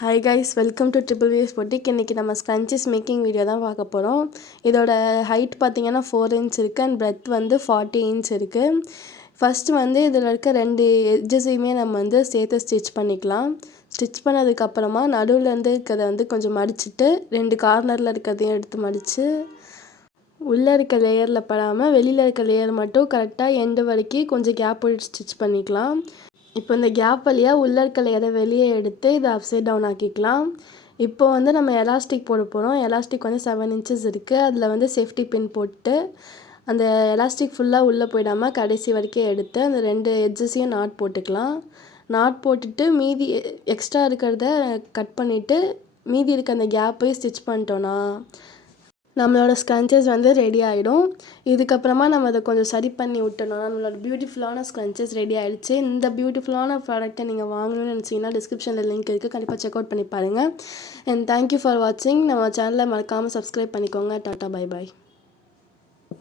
Hi guys, welcome to triple VS boutique. இன்றைக்கி நம்ம ஸ்க்ரன்ச்சஸ் making video தான் பார்க்க போகிறோம். இதோட ஹைட் பார்த்திங்கன்னா 4 இன்ச் இருக்குது அண்ட் பிரெத் வந்து 40 இன்ச் இருக்குது. ஃபஸ்ட்டு வந்து இதில் இருக்க 2 எட்ஜஸையுமே நம்ம வந்து சேர்த்து ஸ்டிச் பண்ணிக்கலாம். ஸ்டிச் பண்ணதுக்கப்புறமா நடுவுலேருந்து இருக்கிறத வந்து கொஞ்சம் மடிச்சுட்டு 2 கார்னரில் இருக்கிறதையும் எடுத்து மடித்து உள்ளே இருக்க லேயரில் படாமல் வெளியில் இருக்க லேயர் மட்டும் கரெக்டாக எண்டு வரைக்கும் கொஞ்சம் கேப் விட்டு ஸ்டிச் பண்ணிக்கலாம். இப்போ இந்த கேப் வழியாக உள்ளே இருக்க லேயரை வெளியே எடுத்து இதை அப்சைட் டவுன் ஆக்கிக்கலாம். இப்போ வந்து நம்ம எலாஸ்டிக் போட போகிறோம். எலாஸ்டிக் வந்து 7 இன்ச்சஸ் இருக்குது. அதில் வந்து சேஃப்டி பின் போட்டு அந்த எலாஸ்டிக் ஃபுல்லாக உள்ளே போயிடாமல் கடைசி வரைக்கும் எடுத்து அந்த 2 எட்ஜஸையும் நாட் போட்டுக்கலாம். நாட் போட்டுட்டு மீதி எக்ஸ்ட்ரா இருக்கிறத கட் பண்ணிவிட்டு மீதி இருக்க அந்த கேப்பையும் ஸ்டிச் பண்ணிட்டோன்னா நம்மளோட ஸ்க்ரன்ச்சஸ் வந்து ரெடி ஆகிடும். இதுக்கப்புறமா நம்ம அதை கொஞ்சம் சரி பண்ணி விட்டோம்னா நம்மளோட பியூட்டிஃபுல்லான ஸ்க்ரன்ச்சஸ் ரெடி ஆகிடுச்சு. இந்த பியூட்டிஃபுல்லான ப்ராடக்ட்டை நீங்கள் வாங்கணும்னு நினச்சிங்கன்னா டிஸ்கிரிப்ஷனில் லிங்க் இருக்குது, கண்டிப்பாக செக் அவுட் பண்ணி பாருங்கள். அண்ட் தேங்க்யூ ஃபார் வாட்சிங். நம்ம சேனலை மறக்காமல் சப்ஸ்கிரைப் பண்ணிக்கோங்க. Tata, bye bye.